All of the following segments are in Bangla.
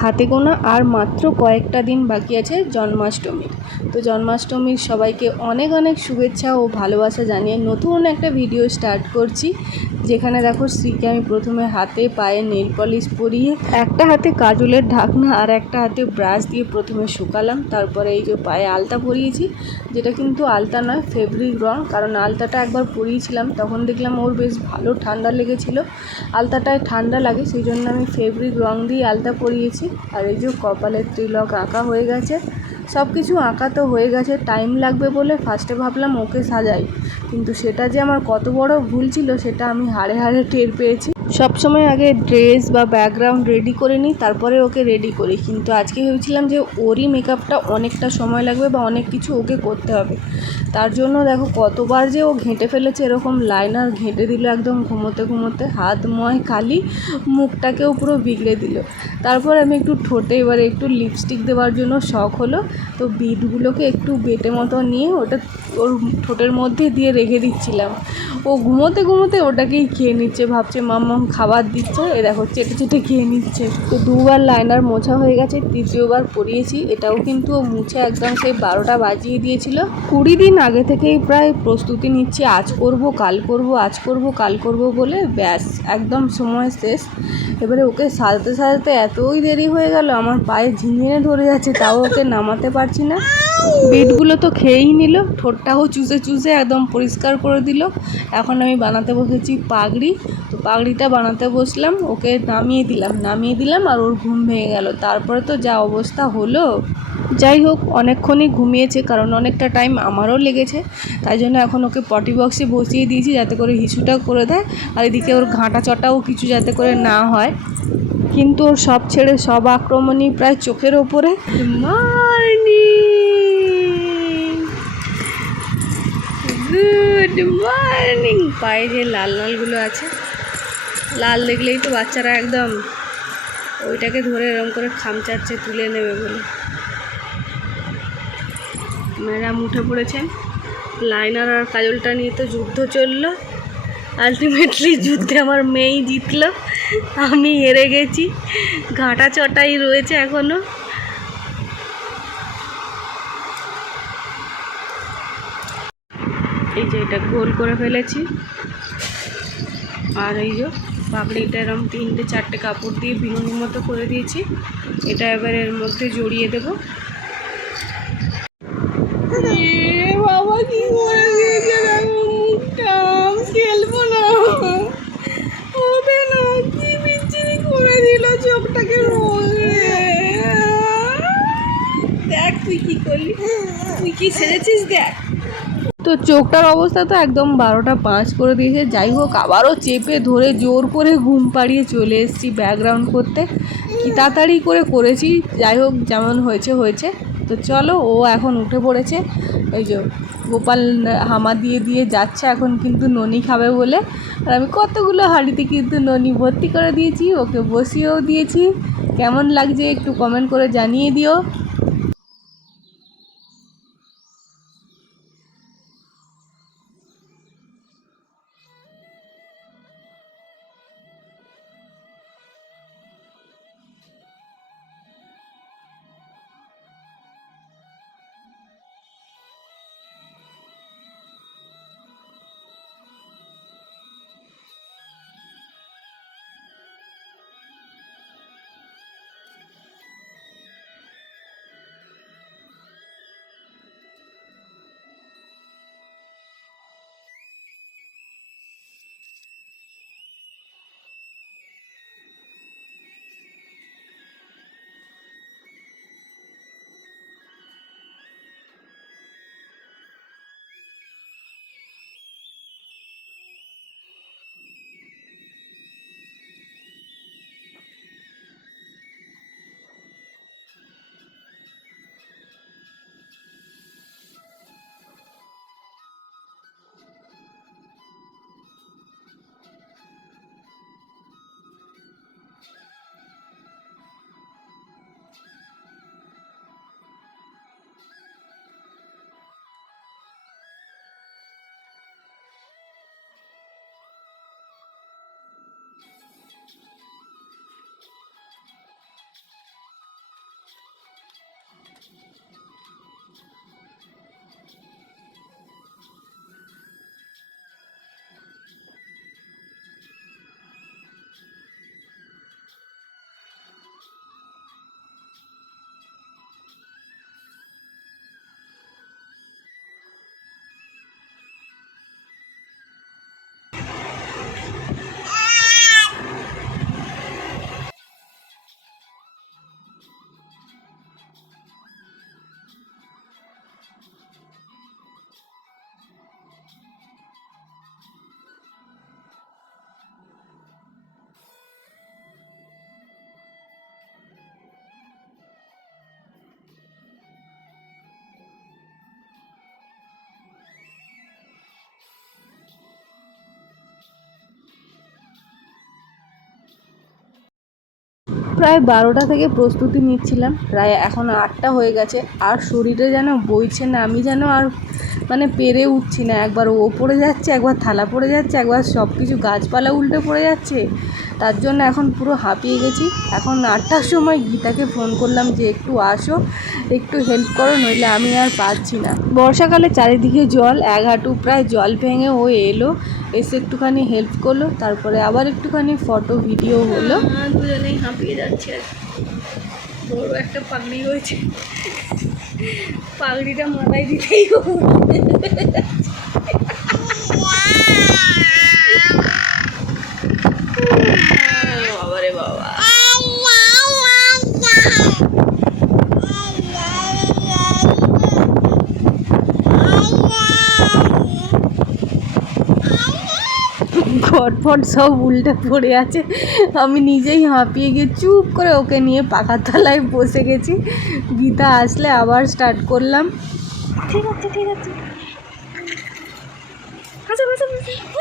হাতে গোনা আর মাত্র কয়েকটা দিন বাকি আছে জন্মাষ্টমীর। তো জন্মাষ্টমীর সবাইকে অনেক অনেক শুভেচ্ছা ও ভালোবাসা জানিয়ে নতুন একটা ভিডিও স্টার্ট করছি। যেখানে দেখো শ্রীকে আমি প্রথমে হাতে পায়ে নেল পলিশ পরিয়ে, একটা হাতে কাজলের ঢাকনা আর একটা হাতে ব্রাশ দিয়ে প্রথমে শুকালাম। তারপরে এই যে পায়ে আলতা পরিয়েছি যেটা কিন্তু আলতা নয়, ফেব্রিক রং। কারণ আলতাটা একবার পরিয়েছিলাম, তখন দেখলাম ওর বেশ ভালো ঠান্ডা লেগেছিল। আলতাটায় ঠান্ডা লাগে সেই জন্য আমি ফেব্রিক রং দিয়ে আলতা পরিয়েছি। আর এই যে কপালের তিলক আঁকা হয়ে গেছে সব কিছু আঁকা তো হয়ে গেছে, টাইম লাগবে বলে ফার্স্টে ভাবলাম ওকে সাজাই। কিন্তু সেটা যে আমার কত বড় ভুল ছিল, সেটা আমি হাড়ে হাড়ে টের পেয়েছি। সবসময় আগে ড্রেস বা ব্যাকগ্রাউন্ড রেডি করে নিই, তারপরে ওকে রেডি করি। কিন্তু আজকে ভেবেছিলাম যে ওরই মেকআপটা অনেকটা সময় লাগবে বা অনেক কিছু ওকে করতে হবে। তার জন্য দেখো কতবার যে ও ঘেঁটে ফেলেছে এরকম লাইনার ঘেঁটে দিল একদম ঘুমোতে ঘুমোতে। হাত ময় কালি, মুখটাকেও পুরো বিগড়ে দিল। তারপর আমি একটু ঠোঁটে এবারে একটু লিপস্টিক দেওয়ার জন্য শখ হলো। তো বিটগুলোকে একটু বেটে মতো নিয়ে ওটা ওর ঠোঁটের মধ্যে দিয়ে রেখে দিচ্ছিলাম। ও ঘুমোতে ঘুমোতে ওটাকেই খেয়ে নিচ্ছে। ভাবছে মাম্মাম খাবার দিচ্ছে। এ দেখো, চেটে চেটে খেয়ে নিচ্ছে। তো দুবার লাইনার মোছা হয়ে গেছে, তৃতীয়বার পরিয়েছি। এটাও কিন্তু মুছে একদম সেই বারোটা বাজিয়ে দিয়েছিল। কুড়ি দিন আগে থেকেই প্রায় প্রস্তুতি নিচ্ছি, আজ করব, কাল করব, আজ করব, কাল করব বলে। ব্যাস, একদম সময় শেষ। এবারে ওকে সাজতে সাজতে এতই দেরি হয়ে গেল, আমার পায়ে ঝিঙিয়ে ধরে যাচ্ছে, তাও ওকে নামাতে পারছি না। বিটগুলো তো খেয়েই নিল, ঠোঁটটাও চুষে চুষে একদম পরিষ্কার করে দিল। এখন আমি বানাতে বসেছি পাগড়ি। তো পাগড়িটা বানাতে বসলাম, ওকে নামিয়ে দিলাম নামিয়ে দিলাম আর ওর ঘুম ভেঙে গেল। তারপরে তো যা অবস্থা হলো, যাই হোক, অনেকক্ষণই ঘুমিয়েছে কারণ অনেকটা টাইম আমারও লেগেছে। তাই জন্য এখন ওকে পটি বক্সে বসিয়ে দিয়েছি যাতে করে হিসুটা করে দেয় আর এদিকে ওর ঘাঁটা চটাও কিছু যাতে করে না হয়। কিন্তু ওর সব ছেড়ে সব আক্রমণই প্রায় চোখের ওপরে। গুড মর্নিং পায়ে যে লাল লালগুলো আছে। লাল দেখলেই তো বাচ্চারা একদম ওইটাকে ধরে এরকম করে খামচাচ্ছে তুলে নেবে বলে। ম্যাডাম উঠে পড়েছেন। লাইনার আর কাজলটা নিয়ে তো যুদ্ধ চলল। আলটিমেটলি যুদ্ধে আমার মেয়েই জিতলো। আমি হেরে গেছি। ঘাটা চটাই রয়েছে এখনও। এই যে এটা গোল করে ফেলেছি। আর এই যে পাপড়িটা এরম তিনটে চারটে কাপড় দিয়ে বিনুনির মতো করে দিয়েছি। এটা এবার এর মধ্যে জড়িয়ে দেবো। বাবা, কি না। হবে না দেখ তুই কি করলি। তুই কি সেরেছিস দেখ। তো চোখটার অবস্থা তো একদম বারোটা পাঁচ করে দিয়েছে। যাই হোক, আবারও চেপে ধরে জোর করে ঘুম পাড়িয়ে চলে এসেছি ব্যাকগ্রাউন্ড করতে। কি তাড়াতাড়ি করে করেছি, যাই হোক, যেমন হয়েছে হয়েছে। তো চলো, ও এখন উঠে পড়েছে। এই যে, গোপাল হামা দিয়ে দিয়ে যাচ্ছে এখন কিন্তু ননি খাবে বলে। আর আমি কতগুলো হাঁড়িতে কিন্তু ননি ভর্তি করে দিয়েছি, ওকে বসিয়েও দিয়েছি। কেমন লাগছে একটু কমেন্ট করে জানিয়ে দিও। প্রায় বারোটা থেকে প্রস্তুতি নিচ্ছিলাম। প্রায় এখন আটটা হয়ে গেছে। আর শরীরে যেন বইছে না, আমি যেন আর মানে পেরে উঠছি না। একবার ও পড়ে যাচ্ছে, একবার থালা পড়ে যাচ্ছে, একবার সব কিছু গাছপালা উল্টে পড়ে যাচ্ছে। তার জন্য এখন পুরো হাঁপিয়ে গেছি। এখন আটটার সময় গীতাকে ফোন করলাম যে, একটু আসো, একটু হেল্প করো, নইলে আমি আর পারছি না। বর্ষাকালে চারিদিকে জল, এক হাঁটু প্রায় জল ভেঙে ও এলো। এসে একটুখানি হেল্প করল, তারপরে আবার একটুখানি ফটো ভিডিও হলো। দুজনেই হাঁপিয়ে যাচ্ছে বড় একটা পাগড়ি হয়েছে। পাগড়িটা মাথায় দিতেই বাবারে বাবা ঘট সব উল্টে পড়ে আছে। আমি নিজেই হাঁপিয়ে গিয়ে চুপ করে ওকে নিয়ে পাখার তলায় বসে গেছি। গীতা আসলে আবার স্টার্ট করলাম। ঠিক আছে ঠিক আছে। আচ্ছা আচ্ছা।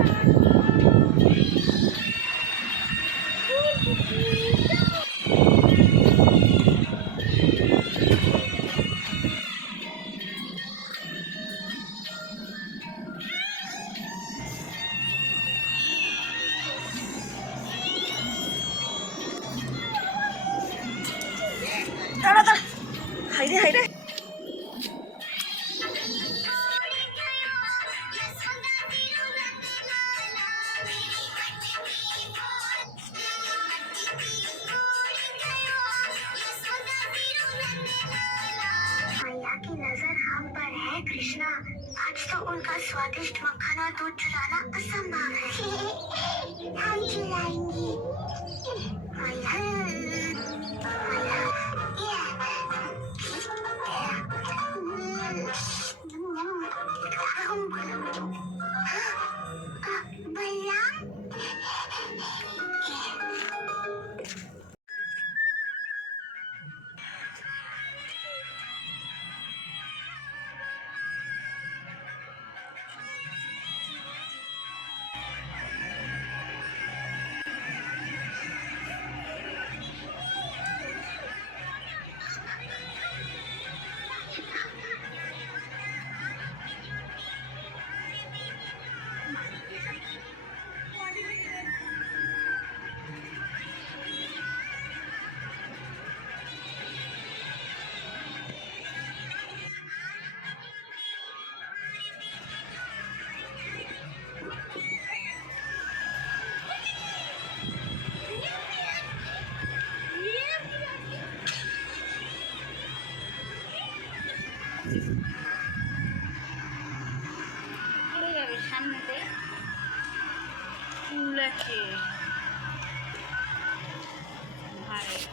どうも。स्वादिष्ट मक्खन और दूध चुराना असंभव है। हम चुराएँगे। ফুল আছে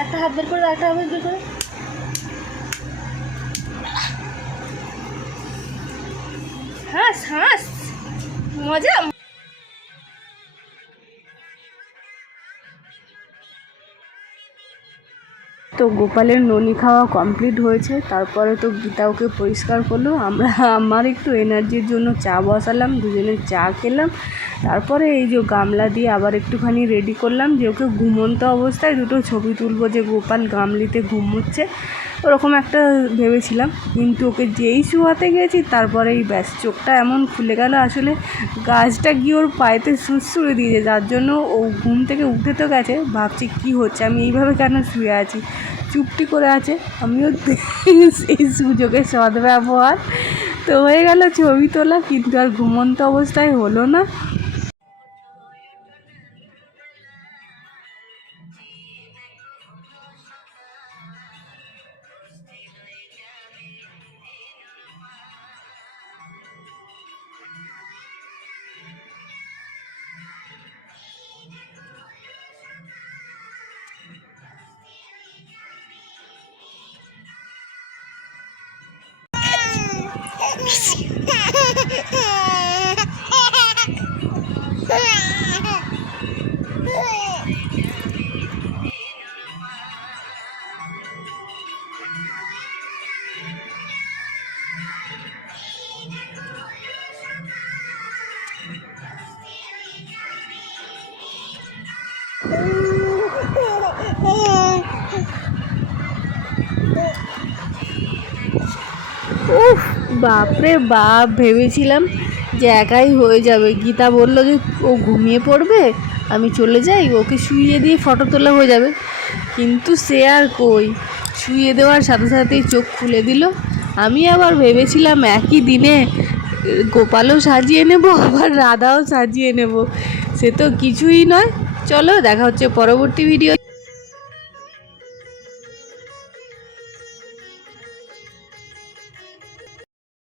একটা হাত বের করে একটা হাত বের করে। হাস হাস। মজা তো গোপালের ননি খাওয়া কমপ্লিট হয়েছে, তারপরে তো গীতা ওকে পরিষ্কার করল। আমরা, আমার একটু এনার্জির জন্য চা বসালাম, দুজনে চা খেলাম। তারপরে এই যে গামলা দিয়ে আবার একটুখানি রেডি করলাম যে ওকে ঘুমন্ত অবস্থায় দুটো ছবি তুলবো, যে গোপাল গামলিতে ঘুমোচ্ছে। ওরকম একটা ভেবেছিলাম। কিন্তু ওকে যেই শুয়াতে গেছি, তারপরে এই ব্যাস, চোখটা এমন খুলে গেল। আসলে গাছটা গিয়ে ওর পায়েতে সুড়সুড়ে দিয়েছে, যার জন্য ও ঘুম থেকে উঠে তো গেছে। ভাবছি কি হচ্ছে, আমি এইভাবে কেন শুয়ে আছি? চুপটি করে আছে। আমিও সেই সুযোগে সদ ব্যবহার তো হয়ে গেল ছবি তোলা, কিন্তু আর ঘুমন্ত অবস্থায় হলো না। Yeah. বাপরে বাপ, ভেবেছিলাম যে একাই হয়ে যাবে। গীতা বলল যে, ও ঘুমিয়ে পড়বে? আমি চলে যাই? ওকে শুইয়ে দিয়ে ফটো তোলা হয়ে যাবে? কিন্তু সে আর কই? শুইয়ে দেওয়ার সাথে সাথেই চোখ খুলে দিল। আমি আবার ভেবেছিলাম একই দিনে, গোপালও সাজিয়ে নেব, আবার রাধাও সাজিয়ে নেব। সে তো কিছুই নয়। চলো, দেখা হচ্ছে পরবর্তী ভিডিও